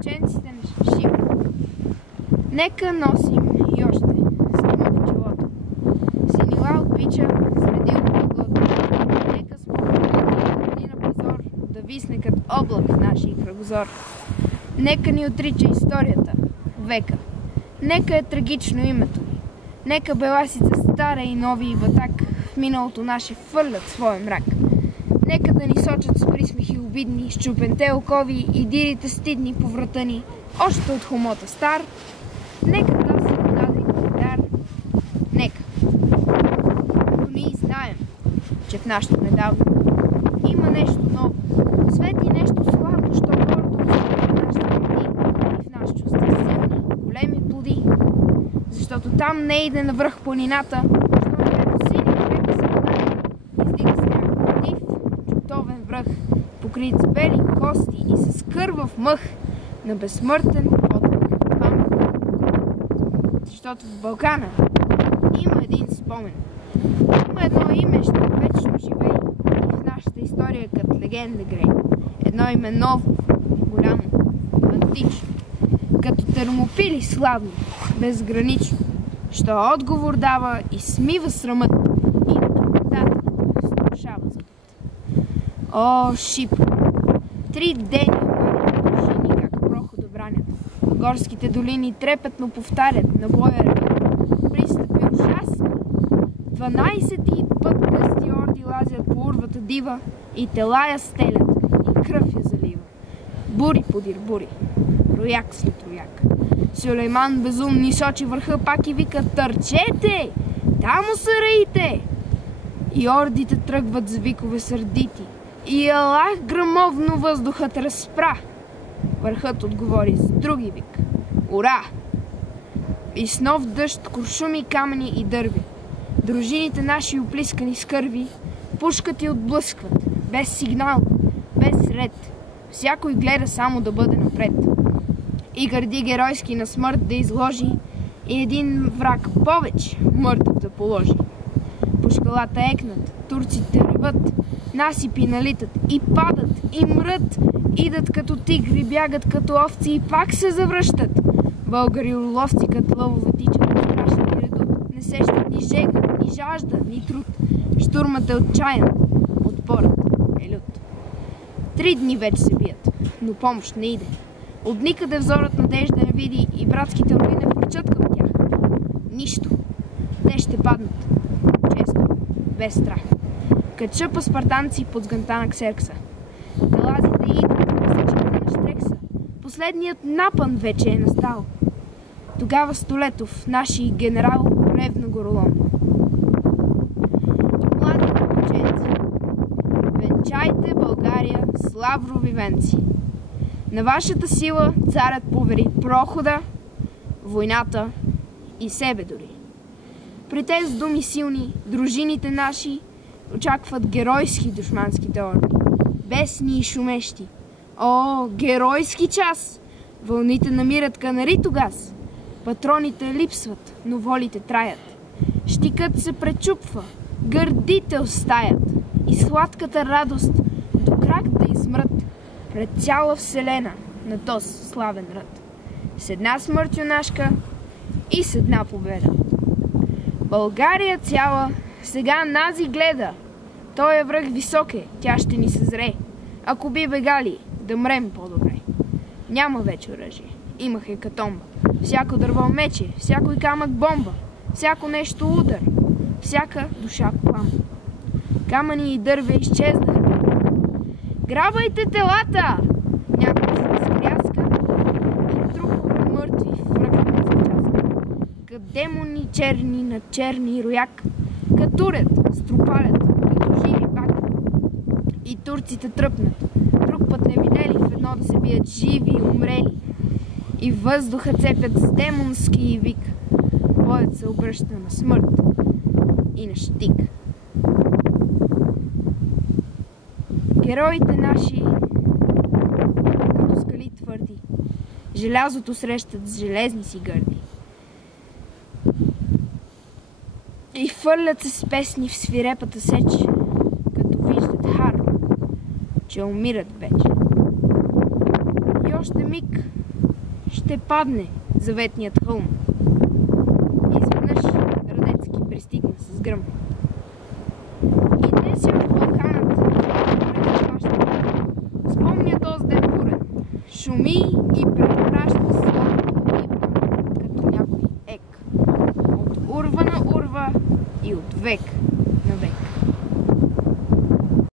Ученците на Шип. Нека носим и още самото челото. Синила от бича следи от въглото. Нека спокойно на позор да висне като облак в нашия кръгозор. Нека ни отрича историята, века. Нека е трагично името ни. Нека беласица стара и нови и батак в миналото наше фърлят своя мрак. Нека да ни сочат с присмехи обидни, щупенте окови и дирите стидни по врата ни, още от хомота стар. Нека да се даде дар. Нека. Но ние знаем, че в нашето недавно има нещо ново. Свети нещо славно, що гордо в нашите гради и в нашите чувства силни, големи плоди. Защото там не иде навръх планината, защото сини река се вода, издига се някакъв див, чутовен връх, покрит с бели кости и с кървав мъх на безсмъртен подвиг. Защото в Балкана има един спомен. Има едно име, ще вечно живее и в нашата история като легенда грее. Едно име ново, голямо, антично, като Термопили славно, безгранично, що отговор дава и смива срамът и дата струшава задът. О, Шип! 3 дни младите дружини как прохода бранят. Горските долини трепетно повтарят на боя ревят. Пристъпи ужасни. 12 път гъсти орди лазят по урвата дива и тела я стелят и кръв я залива. Бури подир бури, рояк след рояк. Сюлейман безумни сочи върха пак и вика: търчете! Тамо са раите! И ордите тръгват с викове сърдити. И Аллах грамовно въздухът разпра. Върхът отговори с други вик: ура! И с нов дъжд куршуми, камъни и дърви. Дружините наши оплискани с кърви пушкат и отблъскват, без сигнал, без ред. Всякой гледа само да бъде напред. И гърди геройски на смърт да изложи и един враг повече мъртъв да положи. По шкалата екнат, турците реват, насипи налитат и падат и мрът, идат като тигри, бягат като овци и пак се завръщат. Българи орловци като лъвове тичат, страшни редут, не сещат ни жега, ни жажда, ни труд. Штурмът е отчаян, отпорът е лют. 3 дни вече се бият, но помощ не иде. От никъде взорът надежда не види и братските руи не прочат към тях. Нищо. Те ще паднат. Често. Без страх. Качъпа спартанци под сганта на Ксеркса. Галазите идат, сечките на Штрекса. Последният напън вече е настал. Тогава Столетов, наши генерал, ревна гороломно: млади ученци, венчайте България с лаврови венци. На вашата сила царят повери прохода, войната и себе дори. При тези думи силни, дружините наши очакват геройски душманските орди, бесни и шумещи. О, геройски час! Вълните намират канари тогас. Патроните липсват, но волите траят. Щикът се пречупва, гърдите остаят и сладката радост до крак да измрат пред цяла вселена на този славен род. С една смърт юнашка и с една победа. България цяла сега нази гледа. Той е връх висок е, тя ще ни съзре. Ако би бегали, да мрем по-добре. Няма вече оръжие, има хекатомба. Всяко дърво мече, всякой камък бомба, всяко нещо удар, всяка душа плам. Камъни и дърве изчезнаха. Грабайте телата! Някой се разкряска и трупове мъртви в връхта на зачаска. Кът демони черни на черни рояк, катурят, струпалят, като живи пак. И турците тръпнат, друг път не видели в едно да се бият живи и умрели. И въздуха цепят с демонски вик. Боят се обръща на смърт и на щик. Героите наши като скали твърди, желязото срещат с железни си гърди. И фърлят се с песни в свирепата сеч, като виждат харо, че умират вече. И още миг ще падне заветният хълм. Изведнъж Радецки пристигна с гръм. И днес вулканът спомня този ден бурен. Шуми и препраща слабо като някой ек. От урва на урва и от век на век.